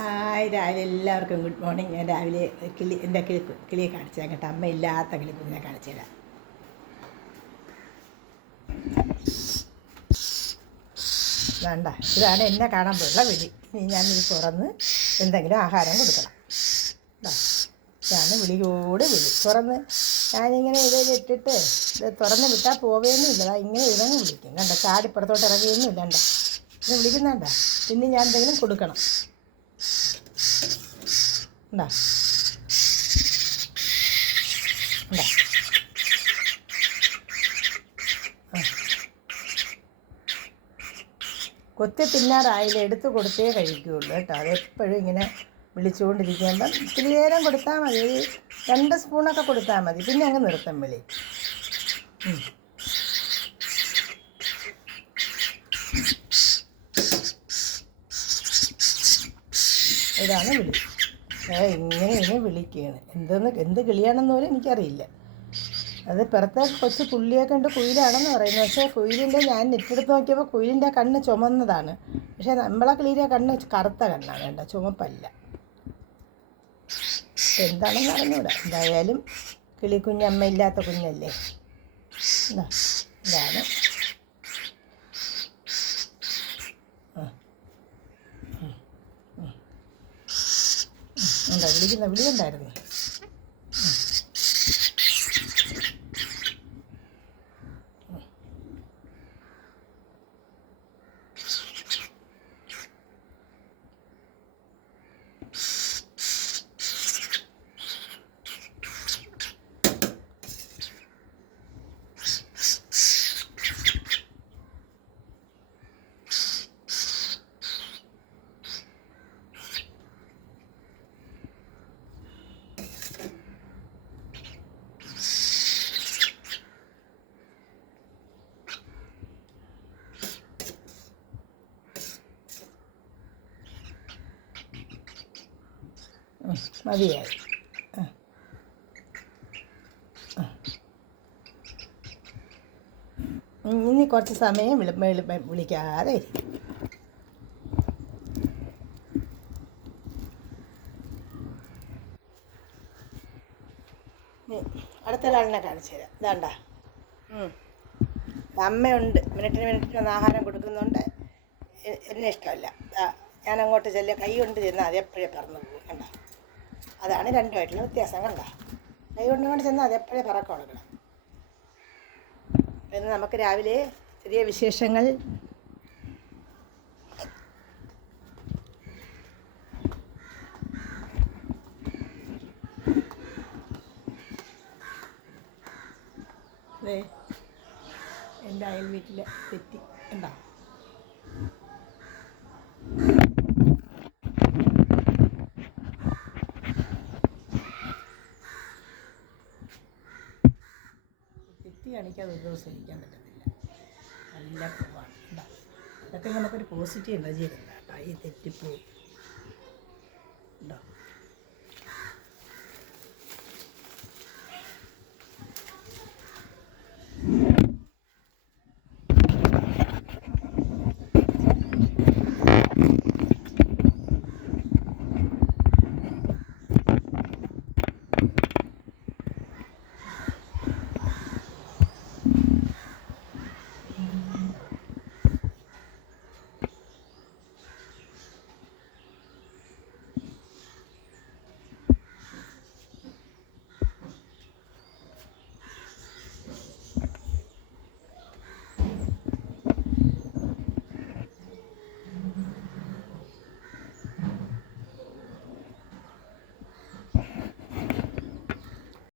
Hi രാവിലെ എല്ലാവർക്കും good morning ഞാൻ രാവിലെ കിളി എന്റെ കിളി കിളിയെ കാണിച്ചു കേട്ടോ. അമ്മ ഇല്ലാത്ത കിളി കുഞ്ഞിനെ കാണിച്ചു തരാം വേണ്ട ഇതാണ് എന്നെ കാണാൻ പോലുള്ള വിളി. ഇനി ഞാൻ ഇത് തുറന്ന് എന്തെങ്കിലും ആഹാരം കൊടുക്കണം. ഇതാണ് വിളിയോട് വിളി. തുറന്ന് ഞാനിങ്ങനെ ഇതിൽ ഇട്ടിട്ട് ഇത് തുറന്ന് വിട്ടാൽ പോവേന്നുമില്ല. ഇങ്ങനെ ഇറങ്ങി വിളിക്കും. കണ്ട ചാടിപ്പുറത്തോട്ട് ഇറങ്ങിയൊന്നുമില്ല. കണ്ട ഇത് വിളിക്കുന്നുണ്ട? പിന്നെ ഞാൻ എന്തെങ്കിലും കൊടുക്കണം. ഉണ്ടാ? Да. കൊത്തി തിന്നാറായില്ല എടുത്ത് കൊടുത്തേ കഴിക്കുകയുള്ളൂ കേട്ടോ. അതെപ്പോഴും ഇങ്ങനെ വിളിച്ചുകൊണ്ടിരിക്കുമ്പം ഇത്തിരി നേരം കൊടുത്താൽ മതി. രണ്ട് സ്പൂണൊക്കെ കൊടുത്താൽ മതി. പിന്നെ അങ്ങ് നിർത്തം വിളി. ഇതാണ് വിളി. ഇങ്ങനെ ഇങ്ങനെ വിളിക്കുകയാണ്. എന്തെന്ന് എന്ത് കിളിയാണെന്ന് പോലും എനിക്കറിയില്ല. അത് പുറത്തെ കൊച്ചു പുള്ളിയെ കണ്ട് കുയിലാണെന്ന് പറയുന്നത് പക്ഷേ കുയിലിന്റെ ഞാൻ നെറ്റെടുത്ത് നോക്കിയപ്പോൾ കുയിലിന്റെ കണ്ണ് ചുമന്നതാണ്. പക്ഷേ നമ്മളെ കിളിയുടെ കണ്ണ് കറുത്ത കണ്ണാണ് വേണ്ട ചുമപ്പല്ല. എന്താണെന്ന് അറിഞ്ഞൂടാ. എന്തായാലും കിളി കുഞ്ഞമ്മ ഇല്ലാത്ത കുഞ്ഞല്ലേ? ഇതാണ്. ഉണ്ടോ വിളിക്കുന്ന വിളിയുണ്ടായിരുന്നു ഉം, മതിയായി. ഇനി കുറച്ച് സമയം വിളി വിളി വിളിക്കാതെ അടുത്ത ഒരാളിനെ കാണിച്ചു തരാം. ഇതാണ്ട. അമ്മയുണ്ട്. മിനിറ്റിന് മിനിറ്റിന് ആഹാരം കൊടുക്കുന്നുണ്ട്. എന്നെ ഇഷ്ടമല്ല. ഞാൻ അങ്ങോട്ട് ചെല്ലുക കൈ കൊണ്ട് ചെന്നാൽ അതെപ്പോഴേ പറന്നു പോകും അതാണ് രണ്ടുമായിട്ടുള്ള വ്യത്യാസം കണ്ട? കൈ കൊണ്ട് ചെന്നാൽ അതെപ്പോഴേ പറക്കം കൊടുക്കണം. ഇന്ന് നമുക്ക് രാവിലെ ചെറിയ വിശേഷങ്ങൾ. എന്റെ അയൽ വീട്ടിലെ തെറ്റി. ഉണ്ടോ തെറ്റി അതൊന്നും ദിവസം ഇരിക്കാൻ പറ്റത്തില്ല. നല്ല പൂവാണ് ഉണ്ടോ ഇതൊക്കെ നമുക്കൊരു പോസിറ്റീവ് എനർജി തരുന്ന കേട്ടോ ഈ തെറ്റിപ്പൂ